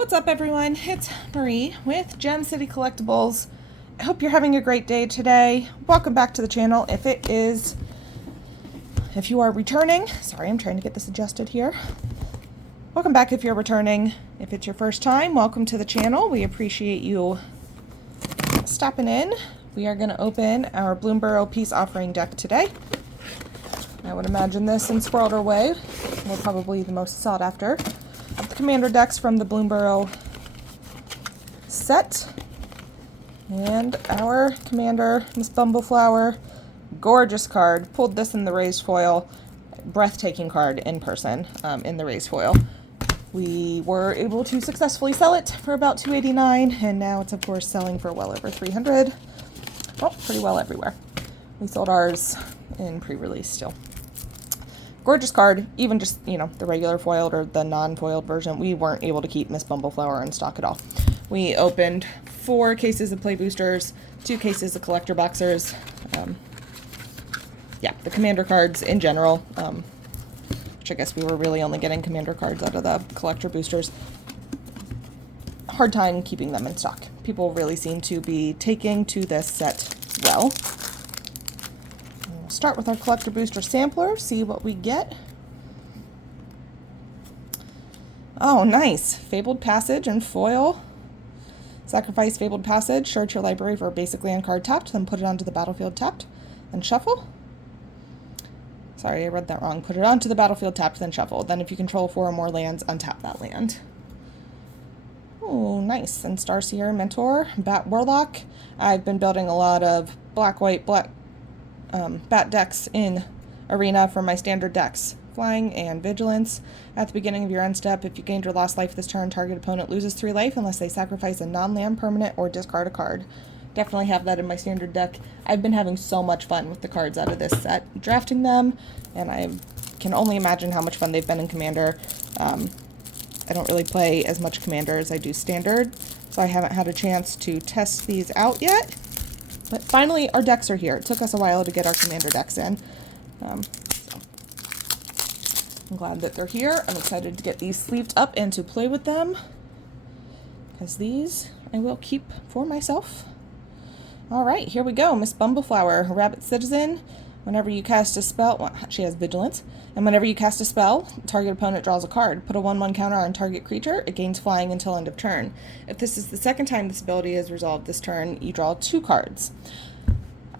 What's up, everyone? It's Marie with Gem City Collectibles. I hope you're having a great day today. Welcome back to the channel. If you are returning, sorry, I'm trying to get this adjusted here. Welcome back if you're returning. If it's your first time, welcome to the channel. We appreciate you stopping in. We are going to open our Bloomburrow Peace Offering deck today. I would imagine this in Squirreled Away will probably be the most sought after of the commander decks from the Bloomburrow set. And our commander, Miss Bumbleflower, gorgeous card. Pulled this in the raised foil. Breathtaking card in person in the raised foil. We were able to successfully sell it for about $289, and now it's of course selling for well over $300. Well, pretty well everywhere. We sold ours in pre-release still. Gorgeous card, even just, you know, the regular foiled or the non-foiled version. We weren't able to keep Miss Bumbleflower in stock at all. We opened 4 cases of play boosters, 2 cases of collector boxers. Yeah, the commander cards in general, which I guess we were really only getting commander cards out of the collector boosters. Hard time keeping them in stock. People really seem to be taking to this set well. We'll start with our collector booster sampler, see what we get. Oh, nice. Fabled Passage and foil. Sacrifice Fabled Passage, search your library for basically on card tapped, then put it onto the battlefield tapped, then shuffle. Sorry, I read that wrong. Put it onto the battlefield tapped, then shuffle. Then if you control 4 or more lands, untap that land. Oh, nice. And Starseer Mentor, Bat Warlock. I've been building a lot of black-white bat decks in Arena for my standard decks. Flying and Vigilance. At the beginning of your end step, if you gained your last life this turn, target opponent loses 3 life unless they sacrifice a non-land permanent or discard a card. Definitely have that in my standard deck. I've been having so much fun with the cards out of this set, drafting them, and I can only imagine how much fun they've been in Commander. I don't really play as much Commander as I do Standard, so I haven't had a chance to test these out yet. But finally, our decks are here. It took us a while to get our Commander decks in. So I'm glad that they're here. I'm excited to get these sleeved up and to play with them, because these I will keep for myself. Alright, here we go. Miss Bumbleflower, Rabbit Citizen. Whenever you cast a spell, well, she has Vigilance, and whenever you cast a spell, target opponent draws a card. Put a 1/1 counter on target creature. It gains flying until end of turn. If this is the second time this ability is resolved this turn, you draw 2 cards.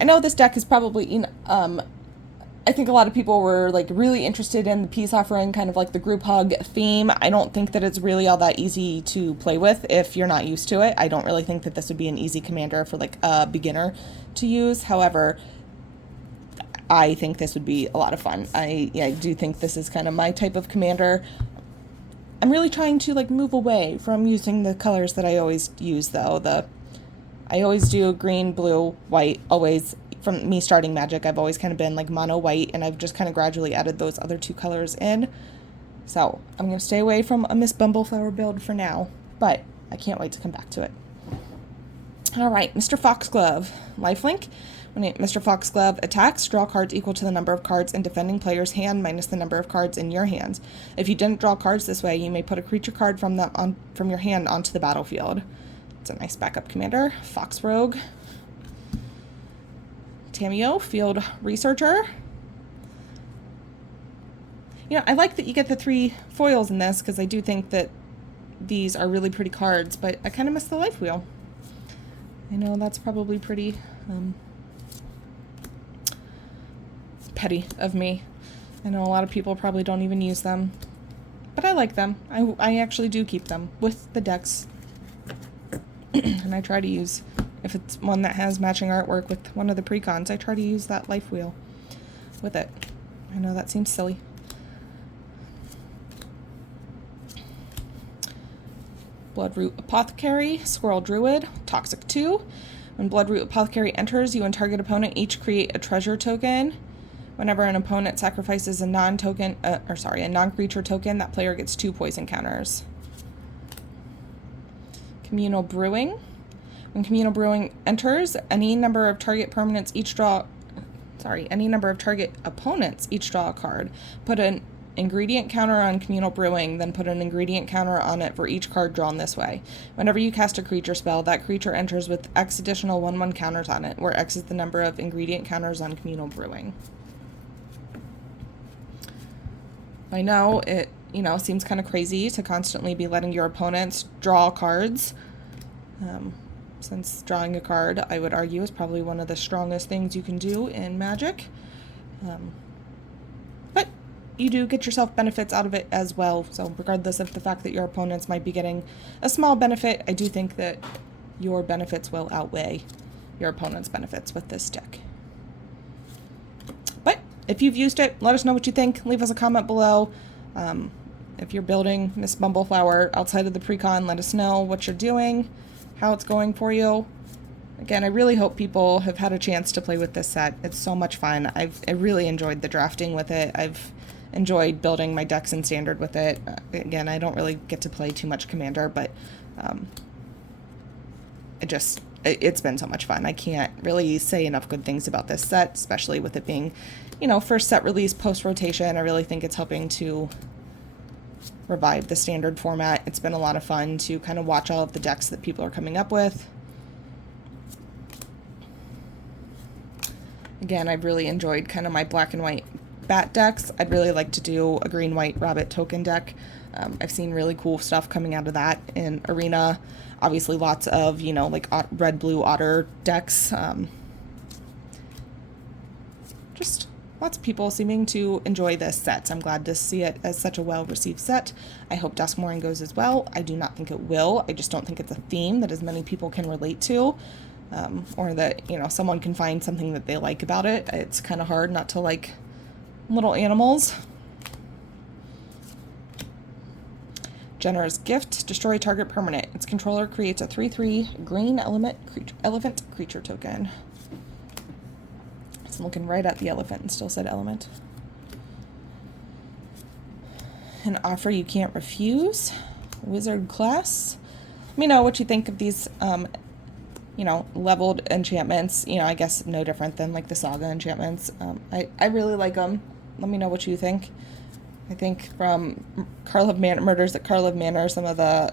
I know this deck is probably, I think a lot of people were like really interested in the Peace Offering, kind of like the group hug theme. I don't think that it's really all that easy to play with if you're not used to it. I don't really think that this would be an easy commander for like a beginner to use. However, I think this would be a lot of fun. I do think this is kind of my type of commander. I'm really trying to like move away from using the colors that I always use though. I always do green, blue, white, always. From me starting Magic, I've always kind of been like mono white, and I've just kind of gradually added those other 2 colors in. So I'm going to stay away from a Miss Bumbleflower build for now, but I can't wait to come back to it. Alright, Mr. Foxglove. Lifelink. When Mr. Foxglove attacks, draw cards equal to the number of cards in defending player's hand minus the number of cards in your hands. If you didn't draw cards this way, you may put a creature card from your hand onto the battlefield. It's a nice backup commander. Fox Rogue. Tamio, Field Researcher. You know, I like that you get the 3 foils in this, because I do think that these are really pretty cards, but I kind of miss the life wheel. I know that's probably pretty petty of me. I know a lot of people probably don't even use them, but I like them. I actually do keep them with the decks, and I try to use, if it's one that has matching artwork with one of the precons, I try to use that life wheel with it. I know that seems silly. Bloodroot Apothecary, Squirrel Druid, Toxic 2. When Bloodroot Apothecary enters, you and target opponent each create a treasure token. Whenever an opponent sacrifices a non-creature token, that player gets 2 poison counters. Communal Brewing. When Communal Brewing enters, any number of target opponents each draw a card. Put ingredient counter on Communal Brewing, then put an ingredient counter on it for each card drawn this way. Whenever you cast a creature spell, that creature enters with X additional 1/1 counters on it, where X is the number of ingredient counters on Communal Brewing. I know it, seems kind of crazy to constantly be letting your opponents draw cards. Since drawing a card, I would argue, is probably one of the strongest things you can do in Magic. But you do get yourself benefits out of it as well. So regardless of the fact that your opponents might be getting a small benefit, I do think that your benefits will outweigh your opponent's benefits with this deck. But if you've used it, let us know what you think. Leave us a comment below. If you're building Miss Bumbleflower outside of the pre-con, let us know what you're doing, how it's going for you. Again, I really hope people have had a chance to play with this set. It's so much fun. I really enjoyed the drafting with it. I've enjoyed building my decks in Standard with it. Again, I don't really get to play too much Commander, but it's been so much fun. I can't really say enough good things about this set, especially with it being, first set release post-rotation. I really think it's helping to revive the Standard format. It's been a lot of fun to kind of watch all of the decks that people are coming up with. Again, I've really enjoyed kind of my black and white bat decks. I'd really like to do a green-white rabbit token deck. I've seen really cool stuff coming out of that in Arena. Obviously lots of, like red-blue otter decks. Just lots of people seeming to enjoy this set. So I'm glad to see it as such a well-received set. I hope Duskmourning goes as well. I do not think it will. I just don't think it's a theme that as many people can relate to. Or that, someone can find something that they like about it. It's kind of hard not to like little animals. Generous Gift. Destroy target permanent. Its controller creates a 3/3 green elephant creature token. I'm looking right at the elephant and still said element. An offer you can't refuse. Wizard class. Let me know what you think of these, leveled enchantments. I guess no different than like the Saga enchantments. I really like them. Let me know what you think. I think from Murders at Karlov Manor, some of the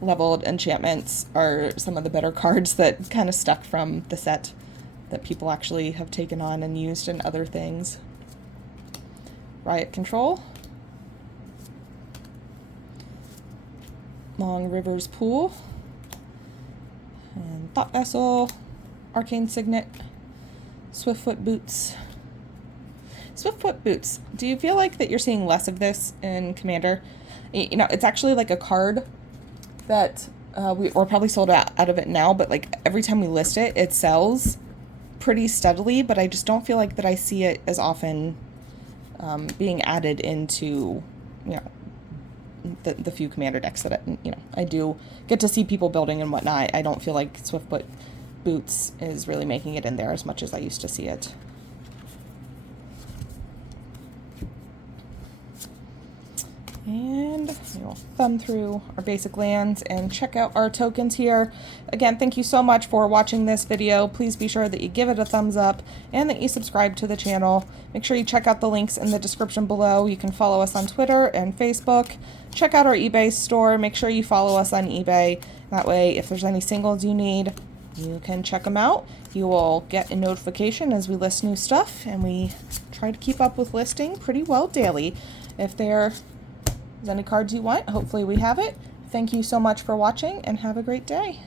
leveled enchantments are some of the better cards that kind of stuck from the set that people actually have taken on and used in other things. Riot Control. Long River's Pool. And Thought Vessel. Arcane Signet. Swiftfoot Boots. Swiftfoot Boots. Do you feel like that you're seeing less of this in Commander? It's actually like a card that we're probably sold out of it now, but like every time we list it, it sells pretty steadily, but I just don't feel like that I see it as often being added into, the few Commander decks that I do get to see people building and whatnot. I don't feel like Swiftfoot Boots is really making it in there as much as I used to see it. And we'll thumb through our basic lands and check out our tokens here. Again, thank you so much for watching this video. Please be sure that you give it a thumbs up and that you subscribe to the channel. Make sure you check out the links in the description below. You can follow us on Twitter and Facebook. Check out our eBay store. Make sure you follow us on eBay. That way, if there's any singles you need, you can check them out. You will get a notification as we list new stuff, and we try to keep up with listing pretty well daily. If there's any cards you want, hopefully we have it. Thank you so much for watching, and have a great day.